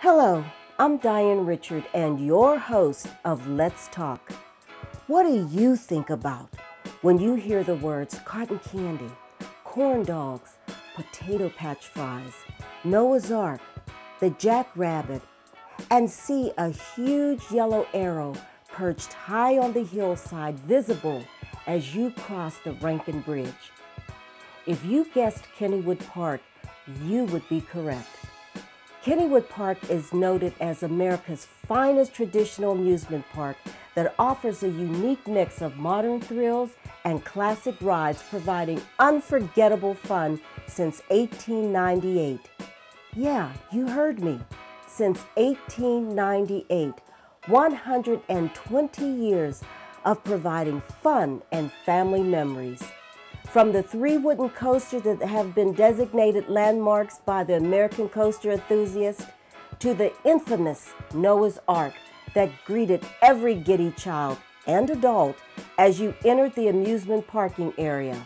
Hello, I'm Diane Richard and your host of Let's Talk. What do you think about when you hear the words cotton candy, corn dogs, potato patch fries, Noah's Ark, the jackrabbit, and see a huge yellow arrow perched high on the hillside visible as you cross the Rankin Bridge? If you guessed Kennywood Park, you would be correct. Kennywood Park is noted as America's finest traditional amusement park that offers a unique mix of modern thrills and classic rides, providing unforgettable fun since 1898. Yeah, you heard me. Since 1898, 120 years of providing fun and family memories. From the 3 wooden coasters that have been designated landmarks by the American coaster enthusiast, to the infamous Noah's Ark that greeted every giddy child and adult as you entered the amusement parking area.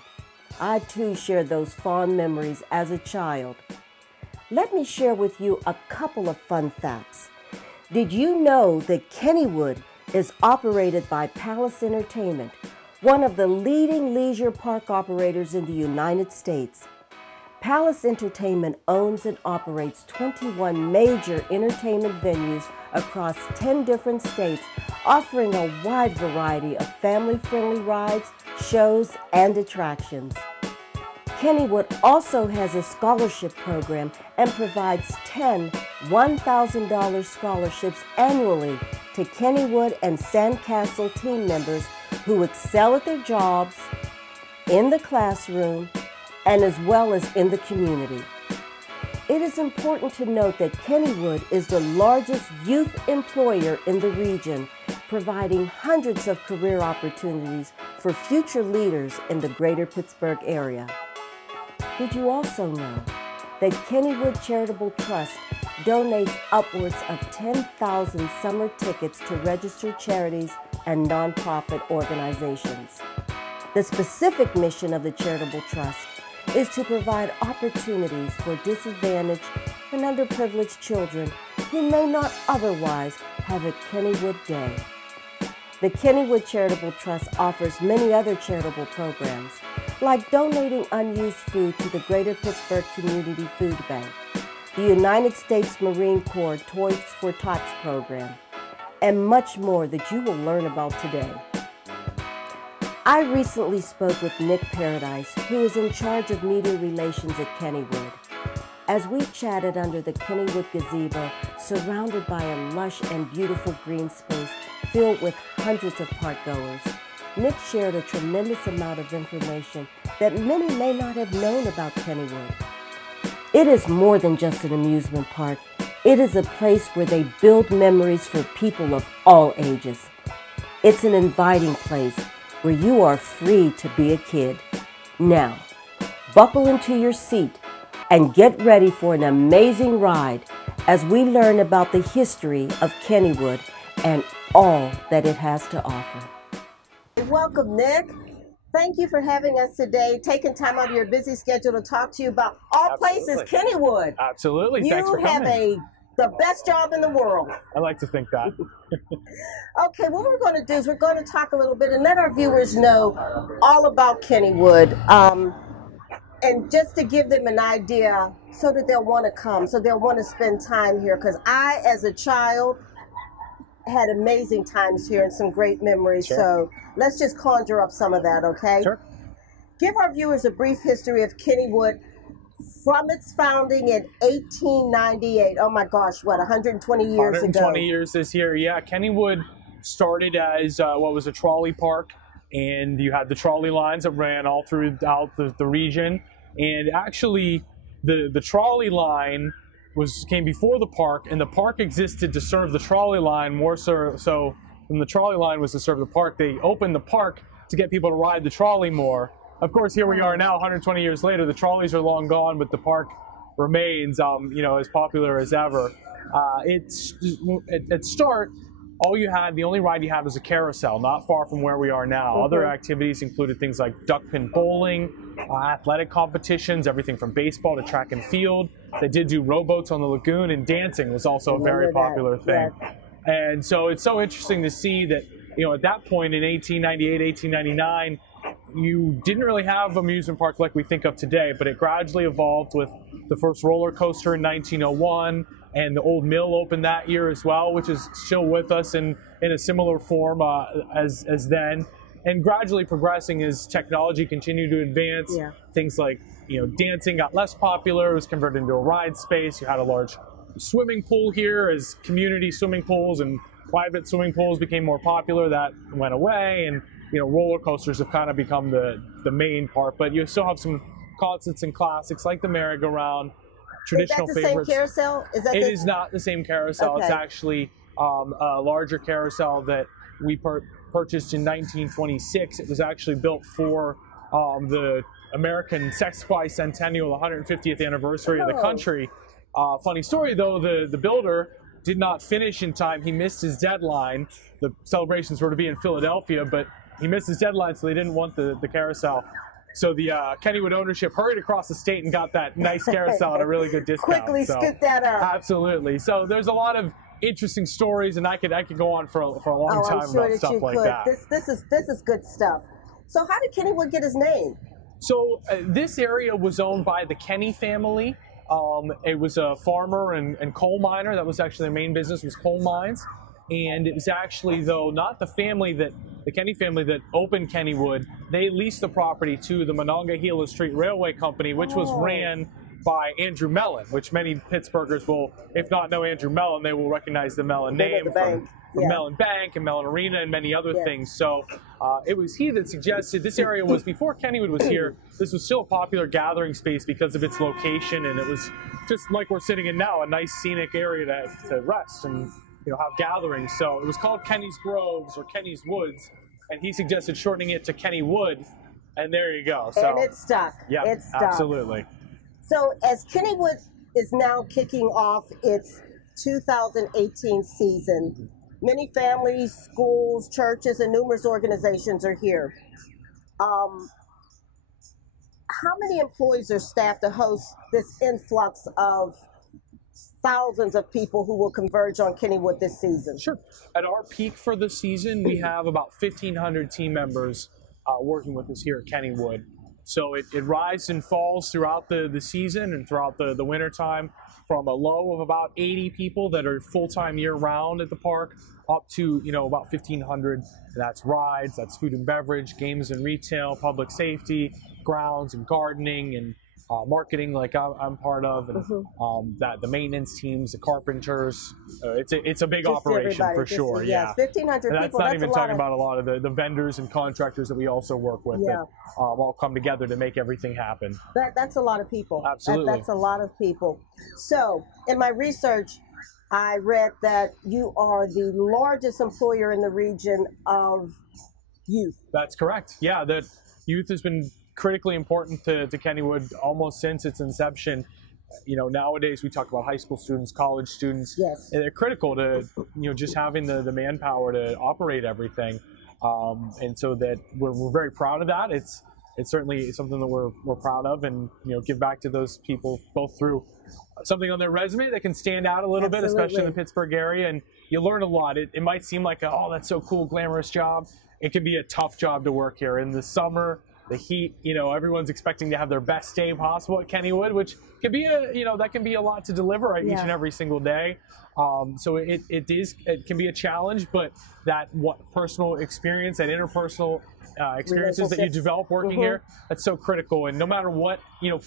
I too shared those fond memories as a child. Let me share with you a couple of fun facts. Did you know that Kennywood is operated by Palace Entertainment, one of the leading leisure park operators in the United States? Palace Entertainment owns and operates 21 major entertainment venues across 10 different states, offering a wide variety of family-friendly rides, shows, and attractions. Kennywood also has a scholarship program and provides 10 $1,000 scholarships annually to Kennywood and Sandcastle team members who excel at their jobs, in the classroom, and as well as in the community. It is important to note that Kennywood is the largest youth employer in the region, providing hundreds of career opportunities for future leaders in the greater Pittsburgh area. Did you also know that Kennywood Charitable Trust donates upwards of 10,000 summer tickets to registered charities and nonprofit organizations? The specific mission of the Charitable Trust is to provide opportunities for disadvantaged and underprivileged children who may not otherwise have a Kennywood day. The Kennywood Charitable Trust offers many other charitable programs, like donating unused food to the Greater Pittsburgh Community Food Bank, the United States Marine Corps Toys for Tots program, and much more that you will learn about today. I recently spoke with Nick Paradise, who is in charge of media relations at Kennywood. As we chatted under the Kennywood gazebo, surrounded by a lush and beautiful green space filled with hundreds of parkgoers, Nick shared a tremendous amount of information that many may not have known about Kennywood. It is more than just an amusement park. It is a place where they build memories for people of all ages. It's an inviting place where you are free to be a kid. Now, buckle into your seat and get ready for an amazing ride as we learn about the history of Kennywood and all that it has to offer. Welcome, Nick. Thank you for having us today, taking time out of your busy schedule to talk to you about all places Kennywood. Absolutely. Thanks for coming. You have the best job in the world. I like to think that. Okay, what we're going to do is we're going to talk a little bit and let our viewers know all about Kennywood, and just to give them an idea so that they'll want to come, so they'll want to spend time here, because I, as a child, had amazing times here and some great memories. Sure. So let's just conjure up some of that, okay? Sure. Give our viewers a brief history of Kennywood from its founding in 1898. Oh my gosh, what, 120 years ago? 120 years this year, yeah. Kennywood started as what was a trolley park, and you had the trolley lines that ran all throughout the region. And actually, the trolley line came before the park, and the park existed to serve the trolley line more so when the trolley line was to serve the park. They opened the park to get people to ride the trolley more. Of course, here we are now, 120 years later. The trolleys are long gone, but the park remains, as popular as ever. At start, the only ride you had was a carousel, not far from where we are now. Other activities included things like duck pin bowling, athletic competitions, everything from baseball to track and field. They did do rowboats on the lagoon, and dancing was also a very popular thing. Yes. And so it's so interesting to see that, at that point in 1898, 1899, you didn't really have amusement park like we think of today, but it gradually evolved with the first roller coaster in 1901, and the old mill opened that year as well, which is still with us in a similar form as then, and gradually progressing as technology continued to advance. Yeah. Things like dancing got less popular. It was converted into a ride space. You had a large swimming pool here as community swimming pools and private swimming pools became more popular. That went away, and roller coasters have kind of become the main part, but you still have some constants and classics like the merry-go-round, traditional favorites. Is that the same carousel? It is not the same carousel. Okay. It's actually a larger carousel that we purchased in 1926. It was actually built for the American sesquicentennial, the 150th anniversary of the country. Funny story though, the builder did not finish in time. He missed his deadline. The celebrations were to be in Philadelphia, but he missed his deadline, so they didn't want the carousel. So the Kennywood ownership hurried across the state and got that nice carousel at a really good discount. Quickly scoop that up. Absolutely. So there's a lot of interesting stories, and I could go on for a long time about stuff like that. This is good stuff. So how did Kennywood get his name? So this area was owned by the Kenny family. It was a farmer and coal miner. That was actually their main business, was coal mines. And it was actually, though, not the Kenny family that opened Kennywood. They leased the property to the Monongahela Street Railway Company, which was ran by Andrew Mellon, which many Pittsburghers will, if not know Andrew Mellon, they will recognize the Mellon name from Mellon Bank and Mellon Arena and many other things. So it was he that suggested this area was, before Kennywood was here, this was still a popular gathering space because of its location, and it was just like we're sitting in now, a nice scenic area to rest and have gatherings. So it was called Kenny's Groves or Kenny's Woods, and he suggested shortening it to Kennywood, and there you go. So, and it stuck. Yeah, it stuck. Absolutely. So as Kennywood is now kicking off its 2018 season, many families, schools, churches, and numerous organizations are here. How many employees are staffed to host this influx of thousands of people who will converge on Kennywood this season? Sure. At our peak for the season, we have about 1,500 team members working with us here at Kennywood. So it rises and falls throughout the season and throughout the winter time, from a low of about 80 people that are full-time year-round at the park up to about 1,500. That's rides, that's food and beverage, games and retail, public safety, grounds and gardening, and marketing, like I'm part of, and that the maintenance teams, the carpenters. It's a big operation for sure. Yes, 1,500 people. That's not even talking about a lot of the vendors and contractors that we also work with that all come together to make everything happen. That's a lot of people. Absolutely. That's a lot of people. So in my research, I read that you are the largest employer in the region of youth. That's correct. Yeah, the youth has been critically important to Kennywood almost since its inception. Nowadays we talk about high school students, college students. Yes. And they're critical to, just having the manpower to operate everything. And so that we're very proud of that. It's certainly something that we're proud of, and, give back to those people both through something on their resume that can stand out a little bit, especially in the Pittsburgh area. And you learn a lot. It might seem like, oh, that's so cool, glamorous job. It can be a tough job to work here. In the summer, the heat, everyone's expecting to have their best day possible at Kennywood, which can be that can be a lot to deliver each and every single day. So it can be a challenge, but that personal experience, that interpersonal experiences that you develop working here, that's so critical. And no matter what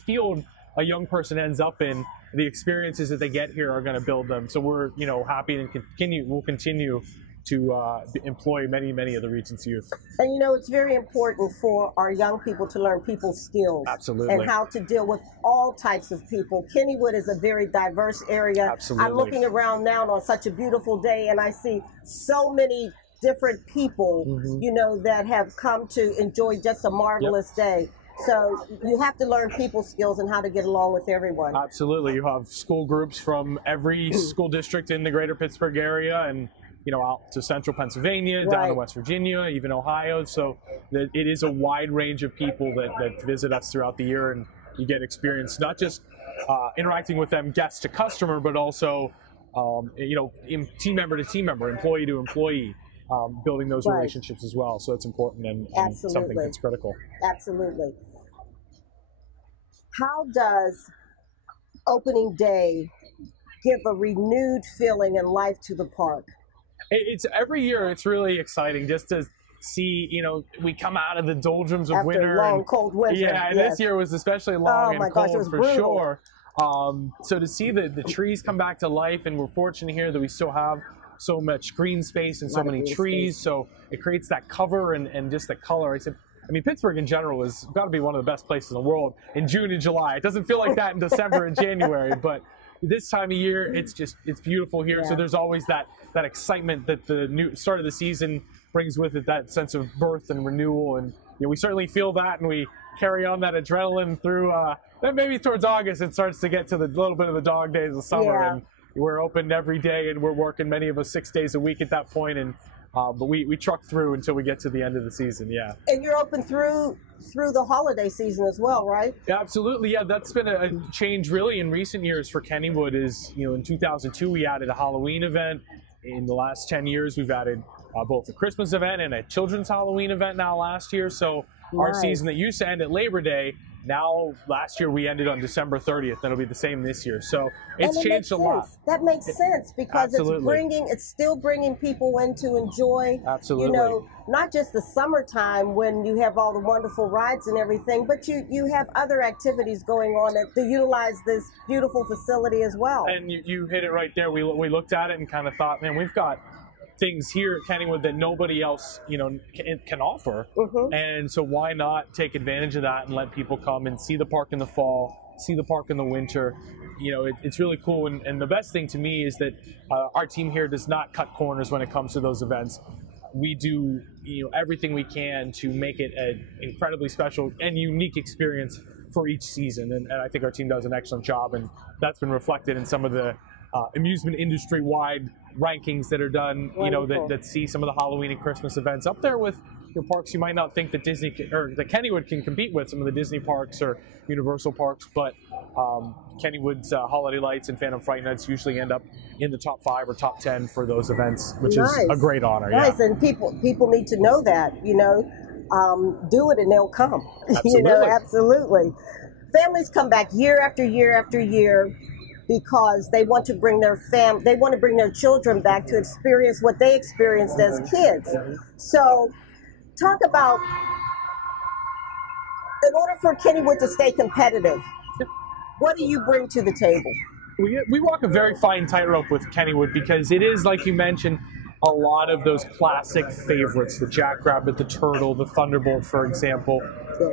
field a young person ends up in, the experiences that they get here are going to build them. So we're happy and we'll continue to employ many of the region's youth. And it's very important for our young people to learn people's skills. Absolutely. And how to deal with all types of people. Kennywood is a very diverse area. Absolutely. I'm looking around now on such a beautiful day, and I see so many different people, that have come to enjoy just a marvelous day. So you have to learn people skills and how to get along with everyone. Absolutely. You have school groups from every school district in the greater Pittsburgh area, and out to central Pennsylvania, down to West Virginia, even Ohio. So it is a wide range of people that visit us throughout the year, and you get experience not just interacting with them guest to customer, but also team member to team member, employee to employee, building those relationships as well. So it's important and something that's critical. Absolutely. How does opening day give a renewed feeling and life to the park? It's every year. It's really exciting just to see, we come out of the doldrums of After winter. Long, cold winter. Yeah, and this year was especially long and cold for brutal. sure. So to see the trees come back to life, and we're fortunate here that we still have so much green space and so many trees, so it creates that cover and just the color. Pittsburgh in general has got to be one of the best places in the world in June and July. It doesn't feel like that in December and January, but this time of year, it's beautiful here. Yeah. So there's always that excitement that the new start of the season brings with it, that sense of birth and renewal. And we certainly feel that, and we carry on that adrenaline through. Then maybe towards August, it starts to get to the little bit of the dog days of summer, and we're open every day, and we're working, many of us 6 days a week at that point, and but we truck through until we get to the end of the season. Yeah. And you're open through the holiday season as well, right? Yeah, absolutely. Yeah, that's been a change really in recent years for Kennywood. Is in 2002 we added a Halloween event. In the last 10 years, we've added both a Christmas event and a children's Halloween event now last year. So our season that used to end at Labor Day, now last year we ended on December 30th. That'll be the same this year. So it's changed a lot. That makes sense because it's still bringing people in to enjoy. Absolutely. Not just the summertime when you have all the wonderful rides and everything, but you have other activities going on to utilize this beautiful facility as well. And you hit it right there. We looked at it and kind of thought, man, we've got things here at Kennywood that nobody else, can offer. And so why not take advantage of that and let people come and see the park in the fall, see the park in the winter. It's really cool. And the best thing to me is that our team here does not cut corners when it comes to those events. We do, everything we can to make it an incredibly special and unique experience for each season. And I think our team does an excellent job, and that's been reflected in some of the amusement industry-wide rankings that are done, that see some of the Halloween and Christmas events up there with parks you might not think that Disney or the Kennywood can compete with, some of the Disney parks or Universal parks, but Kennywood's Holiday Lights and Phantom Fright Nights usually end up in the top 5 or top 10 for those events, which is a great honor. Nice, and people need to know that, do it and they'll come. Absolutely. Absolutely. Families come back year after year after year because they want to bring their children back to experience what they experienced as kids. So talk about, in order for Kennywood to stay competitive, what do you bring to the table? We walk a very fine tightrope with Kennywood because it is, like you mentioned, a lot of those classic favorites, the Jackrabbit, the Turtle, the Thunderbolt, for example.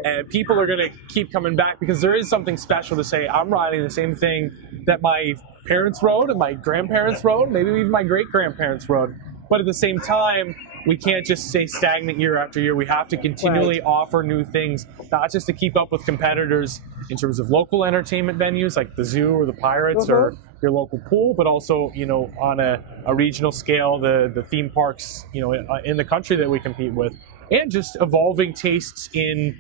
And people are going to keep coming back because there is something special to say, I'm riding the same thing that my parents rode and my grandparents rode, maybe even my great-grandparents rode. But at the same time, we can't just stay stagnant year after year. We have to continually offer new things, not just to keep up with competitors in terms of local entertainment venues like the zoo or the Pirates or your local pool, but also, on a regional scale, the theme parks, in the country that we compete with, and just evolving tastes in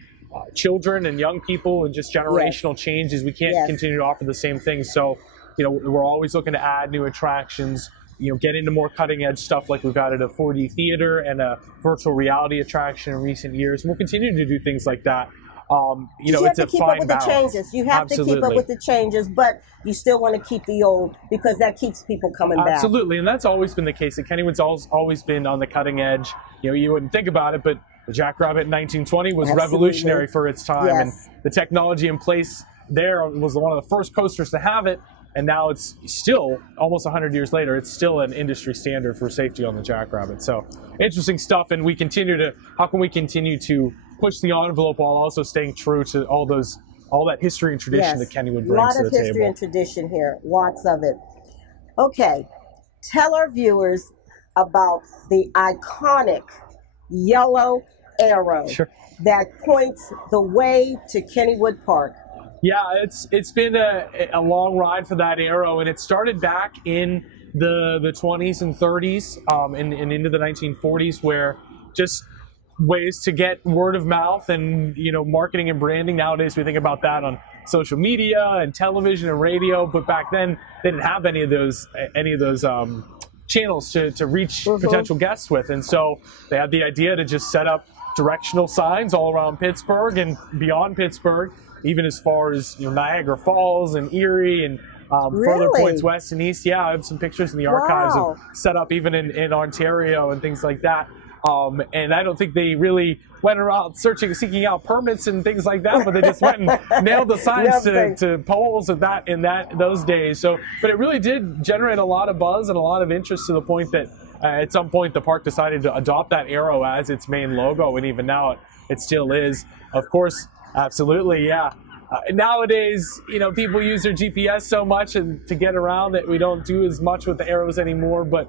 children and young people and just generational changes. We can't continue to offer the same things. So, we're always looking to add new attractions, get into more cutting edge stuff, like we've added a 4D theater and a virtual reality attraction in recent years. And we'll continue to do things like that. It's a fine balance. You have to keep up with the changes, but you still want to keep the old because that keeps people coming back. Absolutely, and that's always been the case. Kennywood's always been on the cutting edge. You wouldn't think about it, but the Jackrabbit in 1920 was revolutionary for its time, and the technology in place there was one of the first coasters to have it. And now it's still, almost 100 years later, it's still an industry standard for safety on the Jackrabbit. So interesting stuff, and how can we continue to push the envelope while also staying true to all that history and tradition that Kennywood brings to the table? A lot of history and tradition here, lots of it. Okay, tell our viewers about the iconic yellow arrow that points the way to Kennywood Park. Yeah, it's been a long ride for that arrow, and it started back in the 20s and 30s and into the 1940s, where just ways to get word of mouth and marketing and branding. Nowadays we think about that on social media and television and radio, but back then they didn't have any of those channels to reach potential guests with, and so they had the idea to just set up directional signs all around Pittsburgh and beyond Pittsburgh, even as far as Niagara Falls and Erie and further points west and east. Yeah, I have some pictures in the archives of set up even in Ontario and things like that. And I don't think they really went around seeking out permits and things like that, but they just went and nailed the signs to poles in those days. So, but it really did generate a lot of buzz and a lot of interest, to the point that at some point the park decided to adopt that arrow as its main logo, and even now it still is. Of course, absolutely, yeah. Nowadays, people use their GPS so much and to get around that we don't do as much with the arrows anymore, but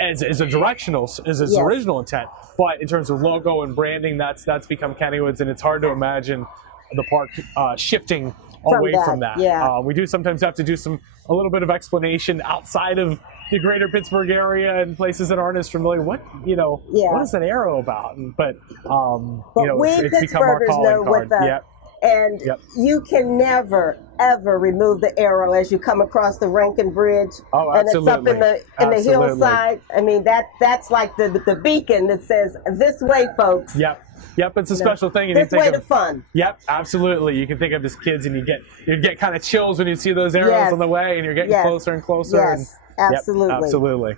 as a directional, as its original intent. But in terms of logo and branding, that's become Kennywood's, and it's hard to imagine the park shifting away from that. Yeah. We do sometimes have to do a little bit of explanation outside of the greater Pittsburgh area and places that aren't as familiar. What is an arrow about? But it's become our calling card. And you can never, ever remove the arrow as you come across the Rankin Bridge. Oh, and absolutely. And it's up in the hillside. I mean, that's like the beacon that says, this way, folks. Yep, it's a special thing. And this way to fun. Yep, absolutely. You can think of as kids, and you'd get kind of chills when you see those arrows on the way, and you're getting closer and closer. Yes, absolutely. Absolutely.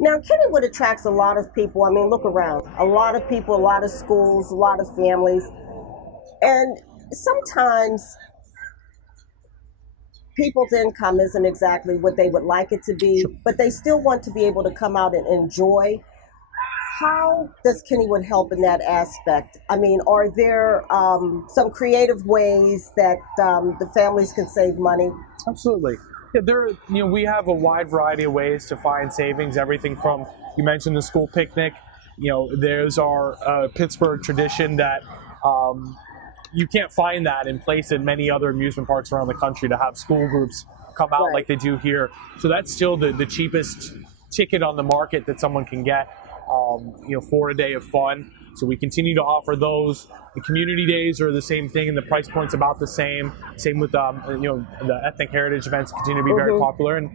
Now, Kennywood attracts a lot of people. I mean, look around. A lot of people, a lot of schools, a lot of families. And sometimes people's income isn't exactly what they would like it to be, but they still want to be able to come out and enjoy. How does Kennywood help in that aspect? I mean, are there some creative ways that the families can save money? Absolutely. Yeah, we have a wide variety of ways to find savings. Everything from, you mentioned the school picnic. There's our Pittsburgh tradition that you can't find that in place in many other amusement parks around the country, to have school groups come out like they do here. So that's still the cheapest ticket on the market that someone can get, for a day of fun. So we continue to offer those. The community days are the same thing, and the price point's about the same. Same with the ethnic heritage events continue to be very popular, and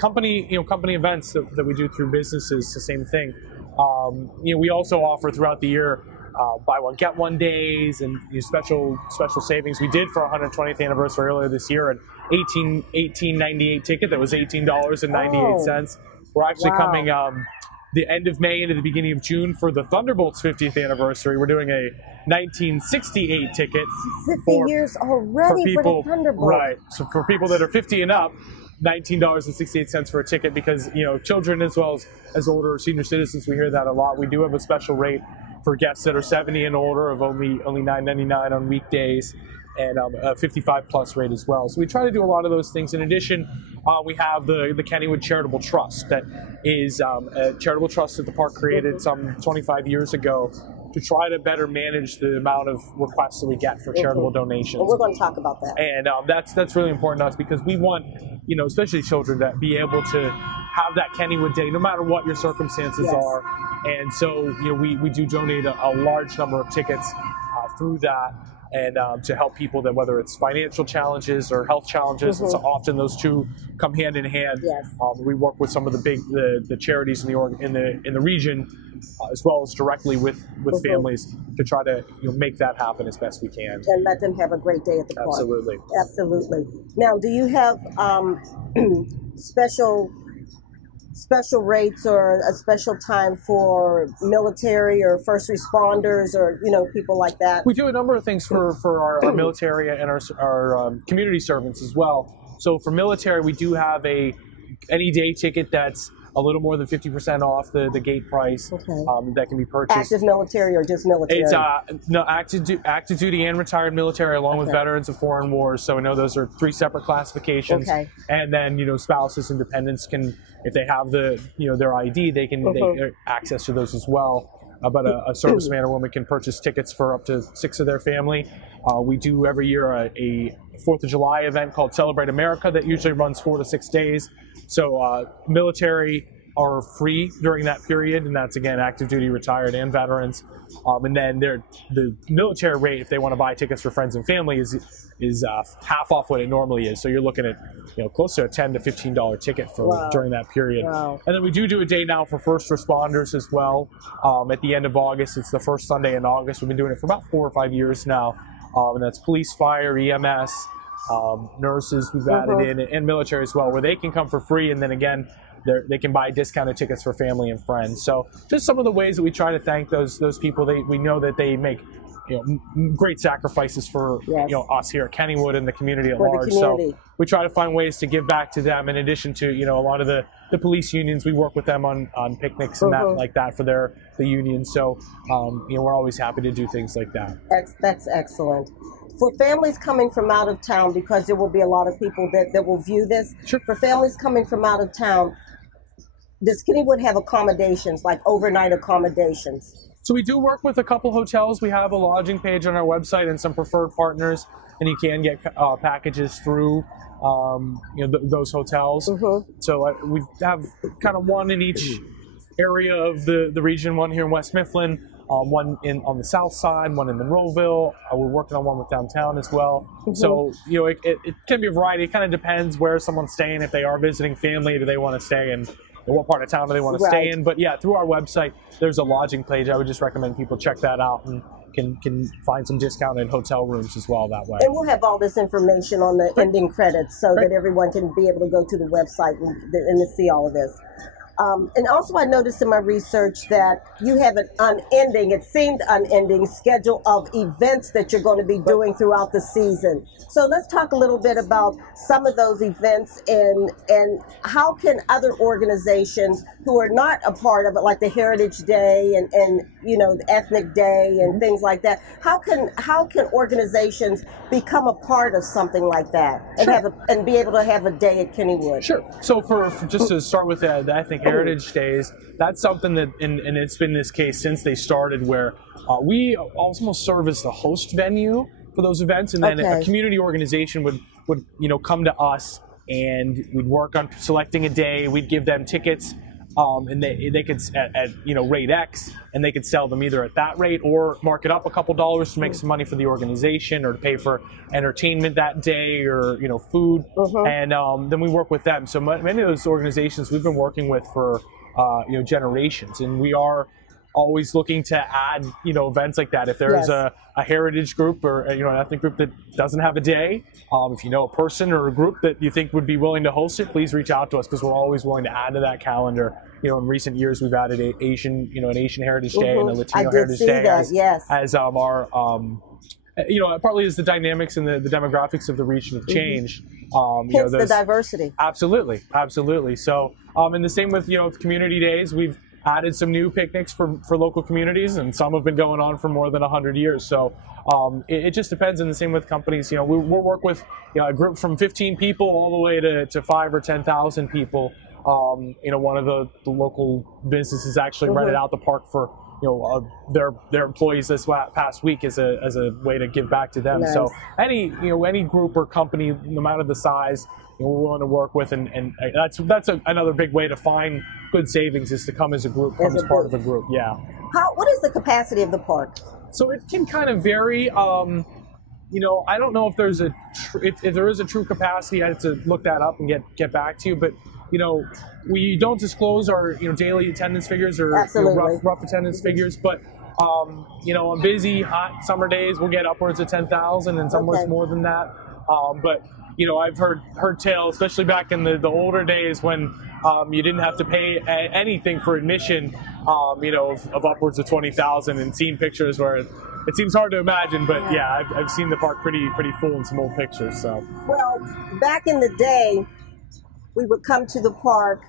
company events that we do through businesses, the same thing. We also offer throughout the year buy one get one days and special savings. We did for our 120th anniversary earlier this year an $18.98 ticket that was $18.98. We're actually coming the end of May into the beginning of June for the Thunderbolts 50th anniversary. We're doing a 1968 ticket. 50 years already for the Thunderbolts. Right. So for people that are 50 and up, $19.68 for a ticket, because children as well as older senior citizens, we hear that a lot. We do have a special rate for guests that are 70 and older of only $9.99 on weekdays, and a 55 plus rate as well. So we try to do a lot of those things. In addition, we have the Kennywood Charitable Trust, that is a charitable trust that the park created some 25 years ago to try to better manage the amount of requests that we get for charitable donations. Well, we're going to talk about that. And that's really important to us, because we want, especially children, to be able to have that Kennywood day, no matter what your circumstances are. And so, we do donate a large number of tickets through that, and to help people that, whether it's financial challenges or health challenges, and so often those two come hand in hand. We work with some of the charities in the region, as well as directly with families, to try to make that happen as best we can. And let them have a great day at the park. Absolutely. Absolutely. Now, do you have special rates or a special time for military or first responders or people like that? We do a number of things for our military and our community servants as well. So for military, we do have a any day ticket that's a little more than 50% off the gate price. That can be purchased. Active military or just military? It's no, active duty and retired military, along with veterans of foreign wars. So I know those are 3 separate classifications. And then spouses and dependents can, if they have their ID, they can access to those as well. But a serviceman or woman can purchase tickets for up to 6 of their family. We do every year a 4th of July event called Celebrate America that usually runs 4 to 6 days. So military are free during that period, and that's again active duty, retired, and veterans. And then the military rate, if they want to buy tickets for friends and family, is half off what it normally is. So you're looking at close to a $10 to $15 ticket for during that period. Wow. And then we do a day now for first responders as well. At the end of August, it's the first Sunday in August. We've been doing it for about 4 or 5 years now, and that's police, fire, EMS, nurses we've added in, and military as well, where they can come for free, and then again, they can buy discounted tickets for family and friends. So just some of the ways that we try to thank those people. We know that they make great sacrifices for us here at Kennywood and the community at large. So we try to find ways to give back to them. In addition to a lot of the police unions, we work with them on picnics and that like that for the union. So we're always happy to do things like that. That's excellent. For families coming from out of town, because there will be a lot of people that will view this. Sure. For families coming from out of town, does Kennywood have accommodations, like overnight accommodations? So we do work with a couple hotels. We have a lodging page on our website and some preferred partners, and you can get packages through those hotels. So we have kind of one in each area of the region, one here in West Mifflin, one on the south side, one in Monroeville. We're working on one with downtown as well. So it can be a variety. It kind of depends where someone's staying. If they are visiting family, do they want to stay in what part of town do they want to stay in? But yeah, through our website, there's a lodging page. I would just recommend people check that out and can find some discounted hotel rooms as well that way. And we'll have all this information on the ending credits so that everyone can be able to go to the website and to see all of this. And also I noticed in my research that you have an it seemed unending schedule of events that you're going to be doing throughout the season. So let's talk a little bit about some of those events and how can other organizations who are not a part of it, like the Heritage Day and the Ethnic Day and things like that, how can organizations become a part of something like that and be able to have a day at Kennywood? Sure. So for just to start with the Ethnic Heritage Days, that's something that, and it's been this case since they started, where we almost serve as the host venue for those events, and then a community organization would come to us, and we'd work on selecting a day. We'd give them tickets, and they could at rate X, and they could sell them either at that rate or mark it up a couple dollars to make some money for the organization or to pay for entertainment that day or food, and then we work with them. So many of those organizations we've been working with for generations, and we are always looking to add events like that. If there's a heritage group or an ethnic group that doesn't have a day, if you know a person or a group that you think would be willing to host it, please reach out to us, because we're always willing to add to that calendar. In recent years we've added an Asian Heritage Day and a Latino Heritage Day as our partly as the dynamics and the demographics of the region have changed. Hence the diversity. Absolutely. So and the same with community days. We've added some new picnics for local communities, and some have been going on for more than 100 years. So it just depends, and the same with companies. We'll work with a group from 15 people all the way to 5 or 10,000 people. One of the local businesses actually rented out the park for their employees this past week as a way to give back to them. Nice. So any group or company, no matter the size, we're willing to work with, and that's another big way to find good savings, is to come as a group, come as part of a group. Yeah. What is the capacity of the park? So it can kind of vary. I don't know if there's if there is a true capacity. I have to look that up and get back to you. But we don't disclose our daily attendance figures or rough attendance figures. But on busy, hot summer days, we'll get upwards of 10,000, and somewhere more than that. But I've heard tales, especially back in the older days when you didn't have to pay anything for admission, of upwards of 20,000, and seen pictures where it seems hard to imagine, but yeah, I've seen the park pretty full in some old pictures. So back in the day, we would come to the park.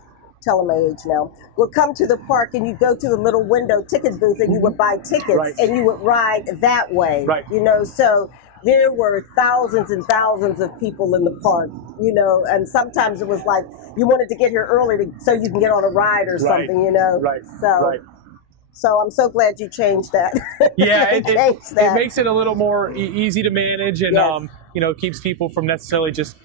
Tell them my age now. We'd come to the park, and you go to the little window ticket booth, and you would buy tickets, and you would ride that way. Right. So there were thousands and thousands of people in the park, and sometimes it was like you wanted to get here early so you can get on a ride or something, Right. So I'm so glad you changed that. Yeah, it makes it a little more easy to manage, and Yes. you know, keeps people from necessarily just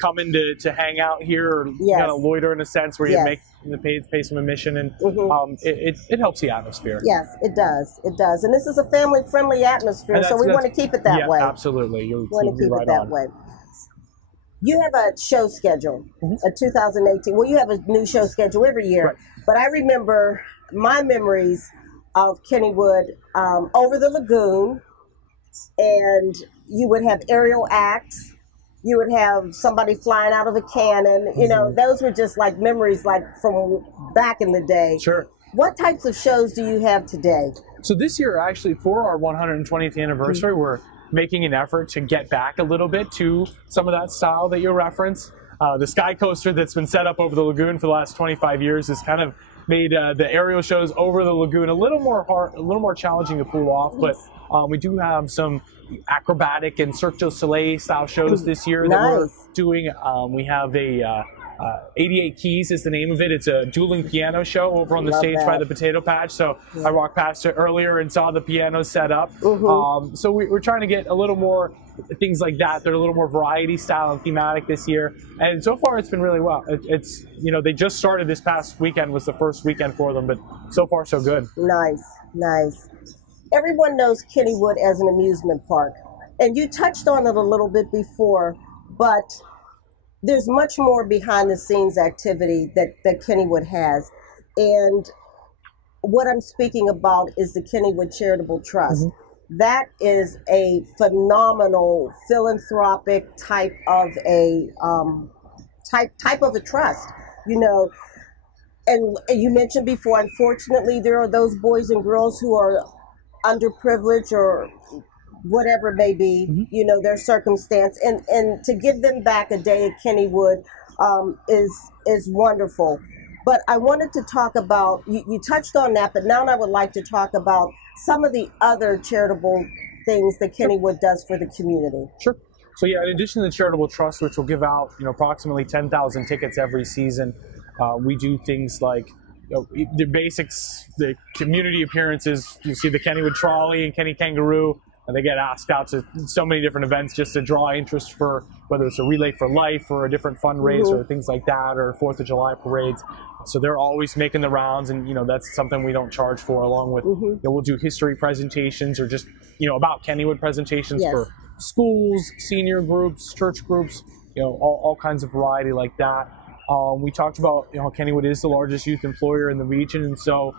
coming to hang out here or Yes. kind of loiter in a sense where you Yes. make the pay some admission, and Mm-hmm. it helps the atmosphere. Yes, it does. It does. And this is a family-friendly atmosphere, so we want to keep it that way. Absolutely. We want to keep right it that on. way. You have a show schedule, a 2018. Well, you have a new show schedule every year. Right. But I remember my memories of Kennywood over the lagoon, and you would have aerial acts. You would have somebody flying out of a cannon. You know, those were just like memories like from back in the day. Sure. What types of shows do you have today? So this year, actually, for our 120th anniversary, we're making an effort to get back a little bit to some of that style that you reference. The sky coaster that's been set up over the lagoon for the last 25 years has kind of made the aerial shows over the lagoon a little more challenging to pull off. But we do have some acrobatic and Cirque du Soleil style shows this year that we're doing. We have a 88 Keys is the name of it. It's a dueling piano show over on the stage by the Potato Patch. So I walked past it earlier and saw the piano set up. So we're trying to get a little more things like that. They're a little more variety style and thematic this year. And so far it's been really well. It's, you know, they just started this past weekend, was the first weekend for them, but so far so good. Nice, nice. Everyone knows Kennywood as an amusement park. And you touched on it a little bit before, but there's much more behind the scenes activity that Kennywood has. And what I'm speaking about is the Kennywood Charitable Trust. That is a phenomenal philanthropic type of a trust, you know. And you mentioned before, unfortunately, there are those boys and girls who are underprivileged or whatever it may be, you know, their circumstance, and to give them back a day at Kennywood is wonderful. But I wanted to talk about, you touched on that, but now I would like to talk about some of the other charitable things that Kennywood does for the community. Sure. So yeah, in addition to the Charitable Trust, which will give out, you know, approximately 10,000 tickets every season, we do things like, you know, the basics, the community appearances. You see the Kennywood Trolley and Kenny Kangaroo. And they get asked out to so many different events just to draw interest for whether it's a Relay for Life or a different fundraiser or things like that, or 4th of July parades. So they're always making the rounds, and you know, that's something we don't charge for. Along with, you know, we'll do history presentations or just, you know, about Kennywood presentations for schools, senior groups, church groups, you know, all kinds of variety like that. We talked about, you know, Kennywood is the largest youth employer in the region, and so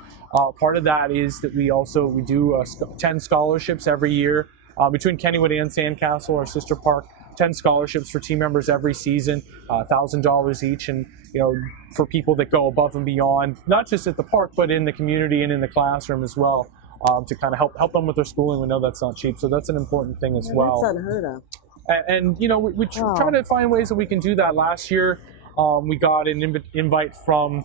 part of that is that we do 10 scholarships every year between Kennywood and Sandcastle, our sister park. 10 scholarships for team members every season, $1,000 each, and you know, for people that go above and beyond, not just at the park, but in the community and in the classroom as well, to kind of help them with their schooling. We know that's not cheap, so that's an important thing as well. That's unheard of. And you know, we try to find ways that we can do that. Last year, we got an invite from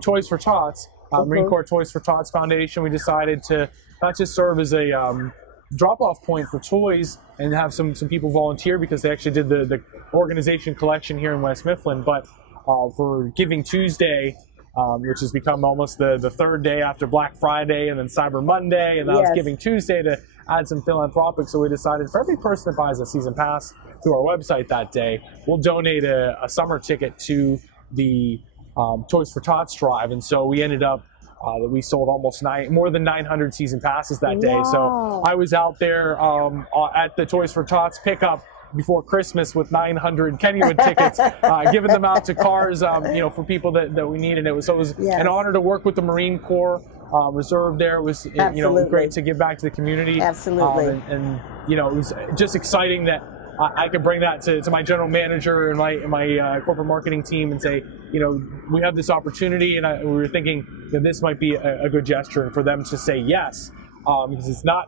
Toys for Tots, Marine Corps Toys for Tots Foundation. We decided to not just serve as a drop-off point for toys and have some people volunteer, because they actually did the organization collection here in West Mifflin, but for Giving Tuesday, which has become almost the third day after Black Friday and then Cyber Monday, and now it's Giving Tuesday, to add some philanthropic. So we decided for every person that buys a season pass through our website that day, we'll donate a summer ticket to the Toys for Tots drive. And so we ended up that we sold more than 900 season passes that day. So I was out there at the Toys for Tots pickup before Christmas with 900 Kennywood tickets, giving them out to cars, you know, for people that we needed. It was an honor to work with the Marine Corps Reserve there. It was, you know, great to give back to the community. Absolutely. And you know, it was just exciting that I could bring that to my general manager and my corporate marketing team and say, you know, we have this opportunity, and we were thinking that this might be a good gesture, and for them to say yes, because it's not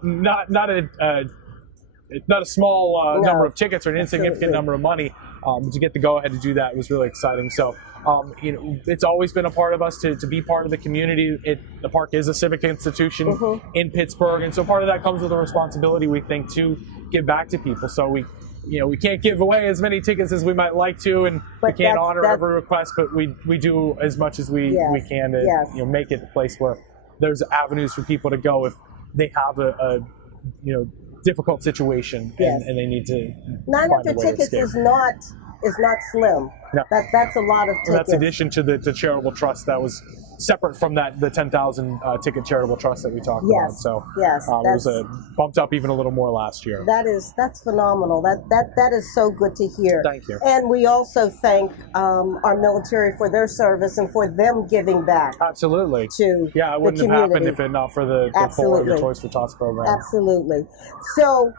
a small number of tickets or an insignificant number of money. To get the go-ahead to do that was really exciting. So, you know, it's always been a part of us to be part of the community. The park is a civic institution in Pittsburgh, and so part of that comes with a responsibility, we think, to give back to people. So we we can't give away as many tickets as we might like to, and we can't honor every request, but we do as much as we can to make it a place where there's avenues for people to go if they have a difficult situation and they need to. 900 tickets is not slim. No. That's a lot of tickets. And that's in addition to the charitable trust that was separate from the 10,000 ticket charitable trust that we talked about. So it was bumped up even a little more last year. That's phenomenal. That is so good to hear. Thank you. And we also thank our military for their service and for them giving back. Absolutely. To it wouldn't have happened if it not for the Full Your Toys for Tots program. Absolutely. So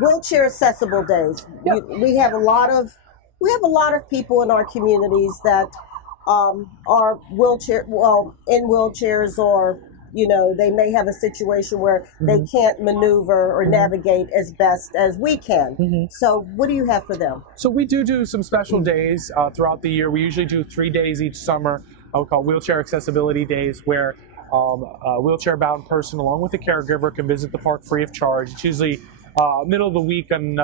wheelchair accessible days. Yep. We have a lot of people in our communities that are in wheelchairs, or they may have a situation where they can't maneuver or navigate as best as we can. So what do you have for them? So we do some special days throughout the year. We usually do 3 days each summer. I would call wheelchair accessibility days, where a wheelchair-bound person along with a caregiver can visit the park free of charge. It's usually middle of the week in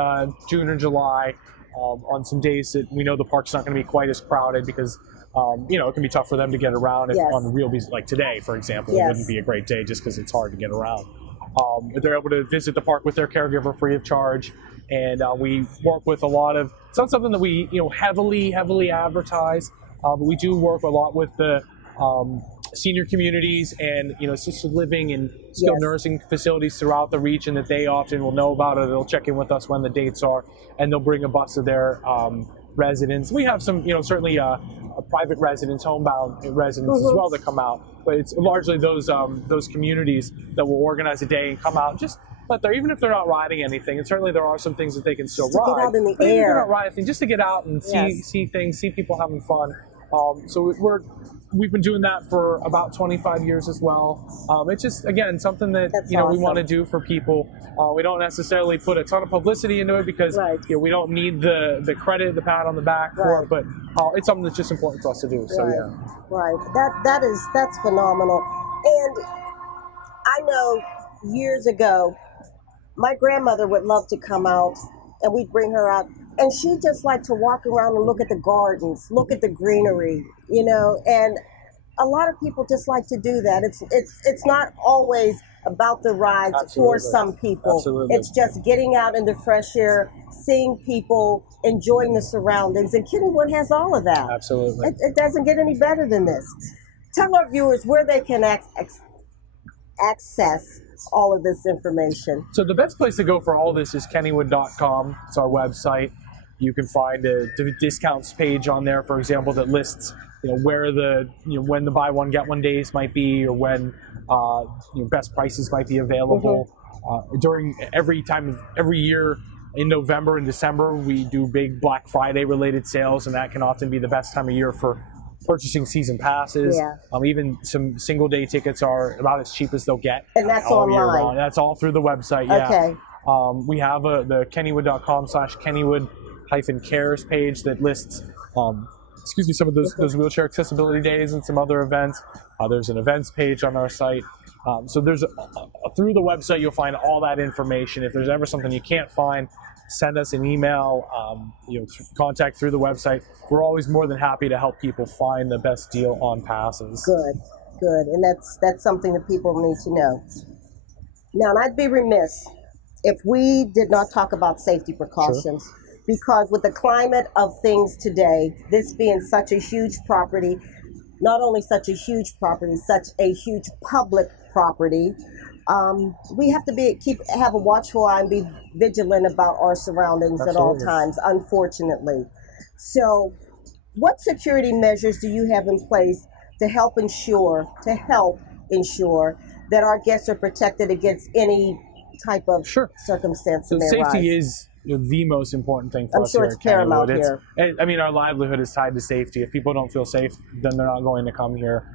June or July, on some days that we know the park's not going to be quite as crowded, because it can be tough for them to get around if on real, like today, for example, it wouldn't be a great day just because it's hard to get around. They're able to visit the park with their caregiver free of charge, and we work with a lot of. It's not something that we heavily advertise, but we do work a lot with the senior communities and assisted living and skilled nursing facilities throughout the region that they often will know about, or they'll check in with us when the dates are, and they'll bring a bus of their residents. We have some certainly private residents, homebound residents as well that come out, but it's largely those communities that will organize a day and come out, just even if they're not riding anything, and certainly there are some things that they can still ride. Get out in the air. Even if they're not riding anything, just to get out and see things, see people having fun. So we've been doing that for about 25 years as well. It's just, again, something that we want to do for people. We don't necessarily put a ton of publicity into it, because we don't need the credit, the pat on the back for it, but it's something that's just important for us to do. So that's phenomenal. And I know years ago, my grandmother would love to come out, and we'd bring her out, and she just liked to walk around and look at the gardens, look at the greenery, and a lot of people just like to do that. It's not always about the rides for some people. Absolutely. It's just getting out in the fresh air, seeing people, enjoying the surroundings, and Kennywood has all of that. Absolutely. It doesn't get any better than this. Tell our viewers where they can access all of this information. So the best place to go for all this is Kennywood.com. It's our website. You can find a discounts page on there, for example, that lists where when the buy one get one days might be, or when best prices might be available. During every year in November and December, we do big Black Friday related sales, and that can often be the best time of year for purchasing season passes. Even some single day tickets are about as cheap as they'll get. And that's all online. Year round. That's all through the website. Okay. We have the Kennywood.com/Kennywood-cares page that lists some of those wheelchair accessibility days and some other events. There's an events page on our site. So there's through the website you'll find all that information. If there's ever something you can't find, send us an email, contact through the website. We're always more than happy to help people find the best deal on passes. Good. And that's something that people need to know. Now, and I'd be remiss if we did not talk about safety precautions. Sure. Because with the climate of things today, this being such a huge property, not only such a huge property, such a huge public property, we have to have a watchful eye and be vigilant about our surroundings at all times, unfortunately. So what security measures do you have in place to help ensure that our guests are protected against any type of circumstance that may arise? Safety is the most important thing for us here at paramount Kennywood. here. I mean, our livelihood is tied to safety. If people don't feel safe, then they're not going to come here.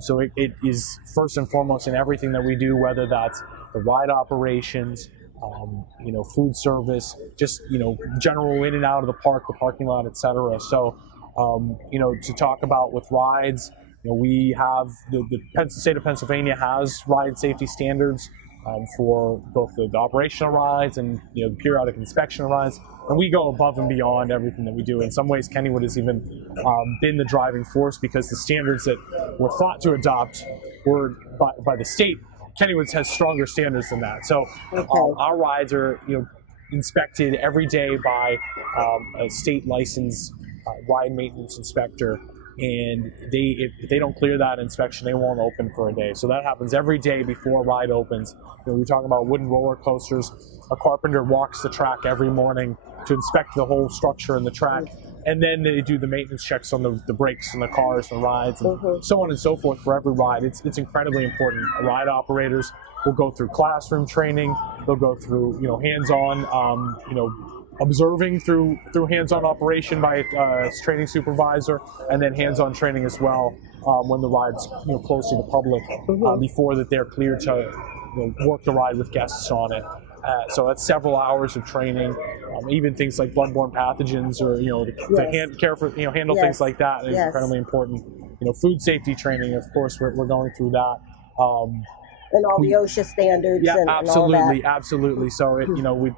So it is first and foremost in everything that we do, whether that's the ride operations, food service, just, general in and out of the park, the parking lot, etc. So, to talk about with rides, we have the state of Pennsylvania has ride safety standards for both the operational rides and the periodic inspection rides. and we go above and beyond everything that we do. In some ways, Kennywood has even been the driving force, because the standards that we're thought to adopt were by the state. Kennywood has stronger standards than that. So our rides are, inspected every day by a state licensed ride maintenance inspector. And if they don't clear that inspection, they won't open for a day. So that happens every day before a ride opens. We're talking about wooden roller coasters. A carpenter walks the track every morning to inspect the whole structure and the track. And then they do the maintenance checks on the brakes and the cars and rides and so on and so forth for every ride. It's incredibly important. Ride operators will go through classroom training. They'll go through, hands-on, observing through hands-on operation by a training supervisor, and then hands-on training as well when the ride's close to the public before that they're cleared to work the ride with guests on it. So that's several hours of training, even things like bloodborne pathogens, or handle things like that is incredibly important. Food safety training, of course, we're going through that. And all the OSHA standards. Yeah, and absolutely, all that. absolutely. So we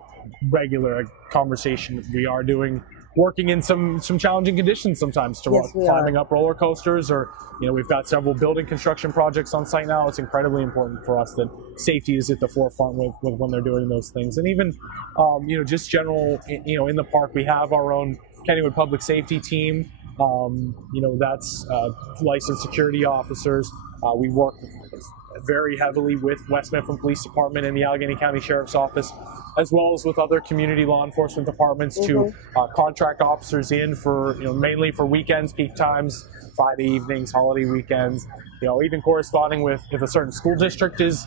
regular conversation we are doing, working in some challenging conditions sometimes, to climbing up roller coasters, or we've got several building construction projects on site now. It's incredibly important for us that safety is at the forefront with when they're doing those things. And even just general, in the park we have our own Kennywood public safety team. That's licensed security officers. We work very heavily with West Mifflin Police Department and the Allegheny County Sheriff's Office, as well as with other community law enforcement departments to contract officers in for, mainly for weekends, peak times, Friday evenings, holiday weekends, even corresponding with if a certain school district is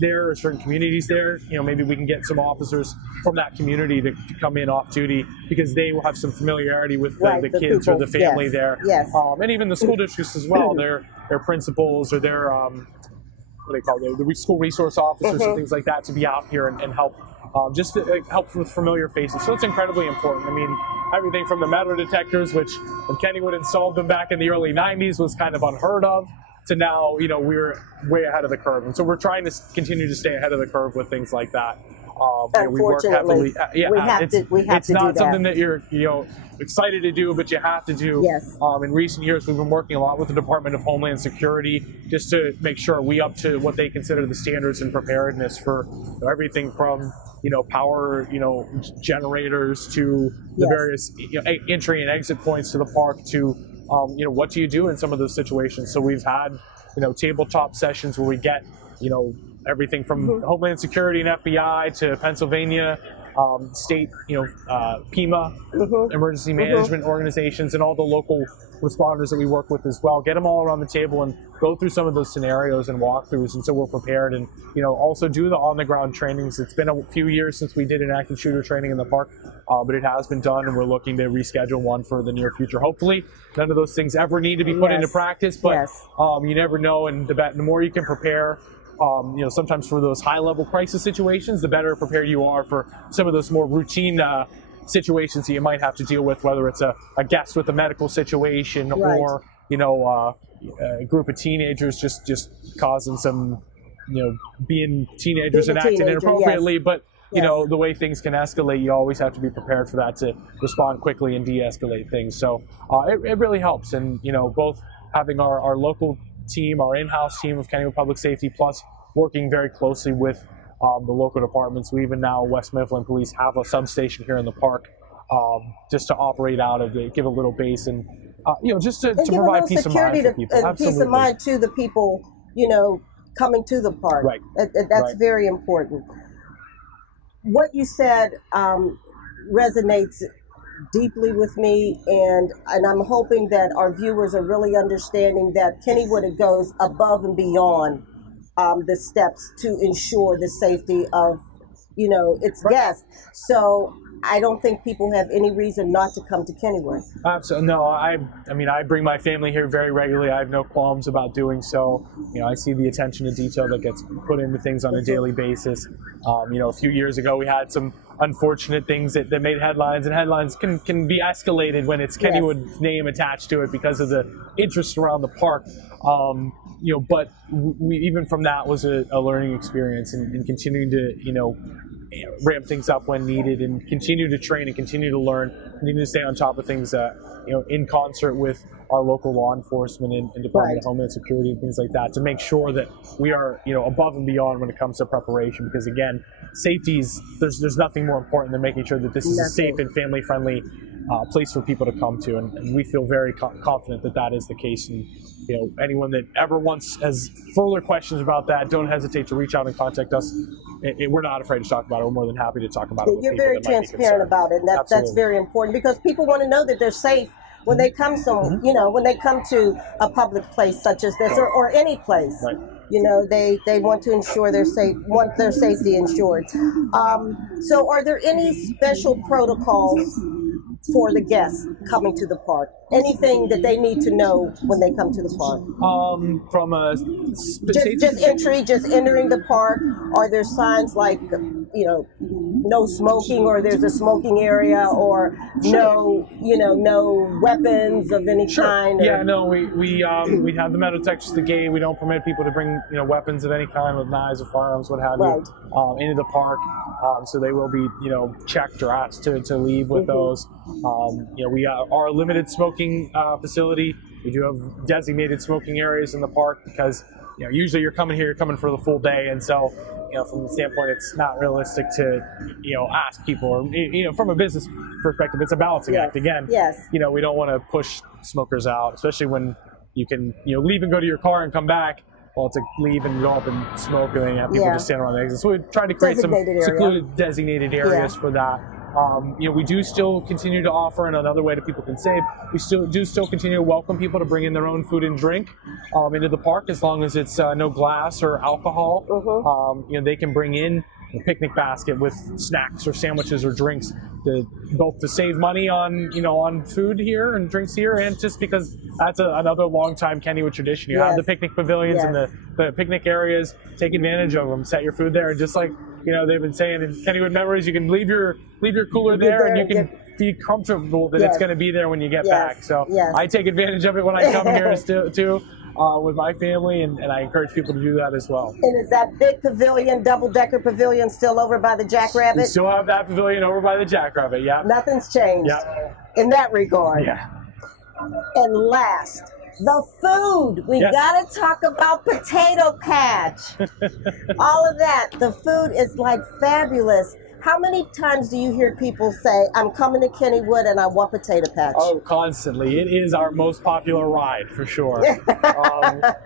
there, or certain communities there, maybe we can get some officers from that community to come in off duty, because they will have some familiarity with the kids people, or the family there. Yes. And even the school districts as well, their principals or their, what do they call it, the school resource officers and things like that, to be out here and help. Just to help with familiar faces. So it's incredibly important. I mean, everything from the metal detectors, which when Kennywood installed them back in the early 90s was kind of unheard of, to now, we're way ahead of the curve. And so we're trying to continue to stay ahead of the curve with things like that. We work heavily. It's not something that you're, excited to do, but you have to do. Yes. In recent years, we've been working a lot with the Department of Homeland Security, just to make sure we up to what they consider the standards and preparedness for everything from, power, generators, to the various entry and exit points to the park, to, what do you do in some of those situations? So we've had, tabletop sessions where we get, everything from Homeland Security and FBI to Pennsylvania, state, PEMA, emergency management organizations, and all the local responders that we work with as well. Get them all around the table and go through some of those scenarios and walkthroughs, and so we're prepared. And also do the on-the-ground trainings. It's been a few years since we did an active shooter training in the park, but it has been done, and we're looking to reschedule one for the near future. Hopefully, none of those things ever need to be put into practice, but you never know. And the more you can prepare, sometimes for those high-level crisis situations, the better prepared you are for some of those more routine situations that you might have to deal with, whether it's a guest with a medical situation, or a group of teenagers just causing some, being teenagers and acting inappropriately. But the way things can escalate, you always have to be prepared for that, to respond quickly and de-escalate things. So it really helps. And both having our local team, our in-house team of Kennywood Public Safety, plus working very closely with the local departments. We even now, West Mifflin Police, have a substation here in the park, just to operate out of it, give a little base, and just to provide peace of mind for people. And peace of mind to the people, coming to the park. Right. That's very important. What you said resonates deeply with me, and I'm hoping that our viewers are really understanding that Kennywood goes above and beyond the steps to ensure the safety of, its guests. So I don't think people have any reason not to come to Kennywood. Absolutely. No, I bring my family here very regularly. I have no qualms about doing so. I see the attention to detail that gets put into things on a daily basis. A few years ago, we had some unfortunate things that made headlines, and headlines can be escalated when it's Kennywood's name attached to it because of the interest around the park. But we even from that was a learning experience, and continuing to, ramp things up when needed, and continue to train and continue to learn, continue to stay on top of things, in concert with our local law enforcement and Department of Homeland Security and things like that, to make sure that we are, above and beyond when it comes to preparation. Because again, safety is, there's nothing more important than making sure that this is a safe and family-friendly place for people to come to, and we feel very confident that that is the case. And anyone that ever has further questions about that, don't hesitate to reach out and contact us. We're not afraid to talk about it. We're more than happy to talk about it. You're very transparent about it, and that's very important, because people want to know that they're safe when they come when they come to a public place such as this, or any place. Right. They want to ensure their safety ensured. So are there any special protocols for the guests coming to the park? Anything that they need to know when they come to the park? From a just entering the park. Are there signs like no smoking, or there's a smoking area, or no weapons of any kind? Yeah, no, we have the metal detectors at the gate. We don't permit people to bring weapons of any kind, with knives or firearms, what have you, into the park. So they will be checked or asked to leave with those. We are a limited smoking facility. We do have designated smoking areas in the park, because usually you're coming for the full day, and so from the standpoint, it's not realistic to ask people, or from a business perspective, it's a balancing act. Again, we don't want to push smokers out, especially when you can leave and go to your car and come back. Well, to leave and go up and smoke, and then have people just stand around the exit. So we try to create some secluded, designated areas for that. We do still continue to offer, and another way that people can save, we still continue to welcome people to bring in their own food and drink into the park, as long as it's no glass or alcohol. They can bring in a picnic basket with snacks or sandwiches or drinks, both to save money on food here and drinks here, and just because that's another long-time Kennywood tradition. You have the picnic pavilions and the picnic areas. Take advantage of them. Set your food there, and just like they've been saying in Kennywood Memories, you can leave your cooler there, and you can be comfortable that it's going to be there when you get back. So I take advantage of it when I come here too. With my family, and I encourage people to do that as well. And is that big pavilion, double-decker pavilion, still over by the Jackrabbit? We still have that pavilion over by the Jackrabbit, Nothing's changed in that regard. And last, the food. We got to talk about Potato Patch. All of that. The food is like fabulous. How many times do you hear people say, I'm coming to Kennywood and I want Potato Patch? Oh, constantly. It is our most popular ride, for sure.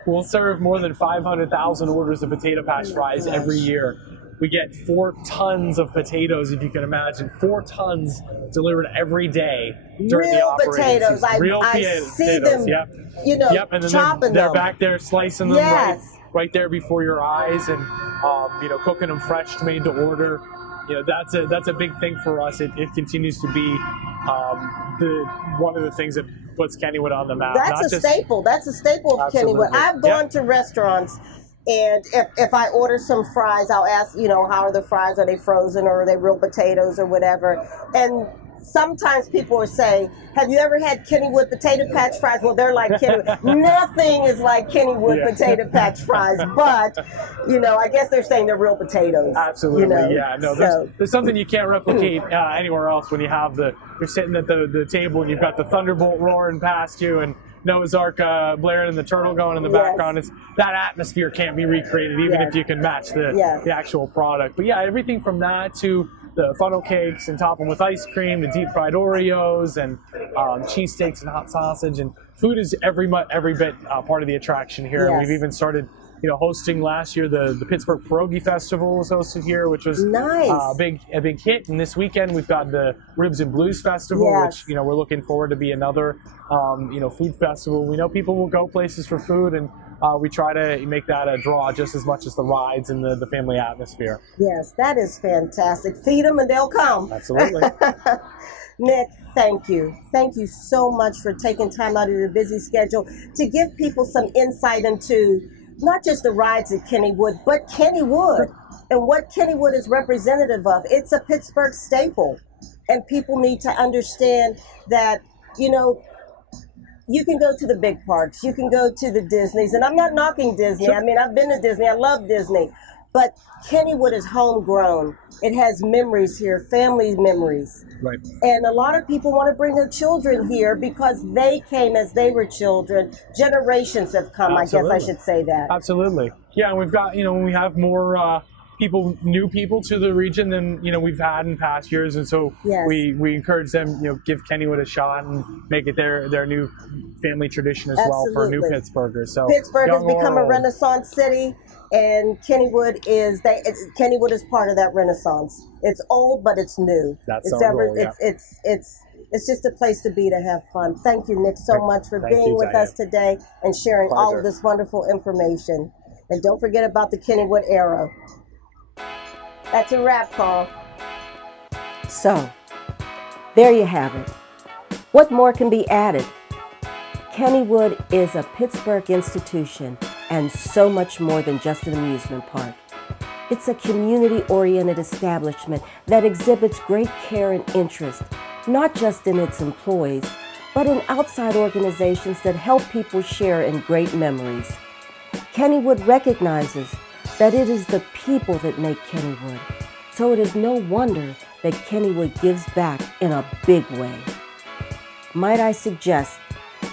We'll serve more than 500,000 orders of Potato Patch fries every year. We get 4 tons of potatoes, if you can imagine. 4 tons delivered every day during the operation. Real potatoes. I see them, and then chopping they're them. back there slicing them right there before your eyes, and cooking them fresh, made to order. That's a big thing for us. It continues to be one of the things that puts Kennywood on the map. That's a staple. That's a staple of Kennywood. I've gone to restaurants, and if I order some fries, I'll ask, how are the fries? Are they frozen, or are they real potatoes, or whatever? And sometimes people will say, have you ever had Kennywood Potato Patch fries? Well, they're like Kennywood. Nothing is like Kennywood Potato Patch fries, but, I guess they're saying they're real potatoes. Absolutely, there's something you can't replicate anywhere else when you're sitting at the table and you've got the Thunderbolt roaring past you and Noah's Ark blaring and the turtle going in the background. That atmosphere can't be recreated, even if you can match the actual product. But everything from that to the funnel cakes and top them with ice cream, the deep fried Oreos, and cheesesteaks and hot sausage. And food is every bit part of the attraction here. And we've even started hosting last year. The Pittsburgh Pierogi Festival was hosted here, which was a big hit. And this weekend we've got the Ribs and Blues Festival, which we're looking forward to be another food festival. We know people will go places for food, and we try to make that a draw just as much as the rides and the family atmosphere. Yes, that is fantastic. Feed them and they'll come. Absolutely. Nick, thank you. Thank you so much for taking time out of your busy schedule to give people some insight into not just the rides at Kennywood, but Kennywood and what Kennywood is representative of. It's a Pittsburgh staple, and people need to understand that, you can go to the big parks, you can go to the Disneys, and I'm not knocking Disney. I mean, I've been to Disney, I love Disney, But Kennywood is homegrown. It has memories here, family memories. Right. And a lot of people want to bring their children here because they came as they were children. Generations have come, Absolutely. I guess I should say that. Absolutely. Yeah, and we've got, we have more new people to the region than, we've had in past years. And so Yes. we encourage them, give Kennywood a shot and make it their new family tradition as well for new Absolutely. Pittsburghers. So Pittsburgh has young or become a old. Renaissance city, and Kennywood is part of that Renaissance. It's old, but it's new. That's it's our goal, yeah. It's just a place to be to have fun. Thank you, Nick, so much for Thank being you, with Diane. us today and sharing all Pleasure. of this wonderful information. And don't forget about the Kennywood Arrow. That's a wrap, Paul. So, there you have it. What more can be added? Kennywood is a Pittsburgh institution and so much more than just an amusement park. It's a community-oriented establishment that exhibits great care and interest, not just in its employees, but in outside organizations that help people share in great memories. Kennywood recognizes that it is the people that make Kennywood, so it is no wonder that Kennywood gives back in a big way. Might I suggest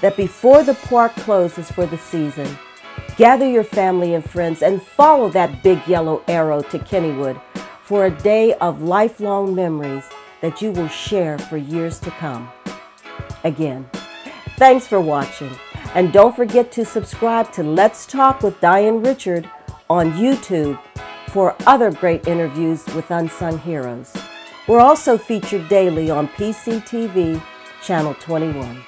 that before the park closes for the season, gather your family and friends and follow that big yellow arrow to Kennywood for a day of lifelong memories that you will share for years to come. Again, thanks for watching, and don't forget to subscribe to Let's Talk with Diane Richard on YouTube for other great interviews with unsung heroes. We're also featured daily on PCTV Channel 21.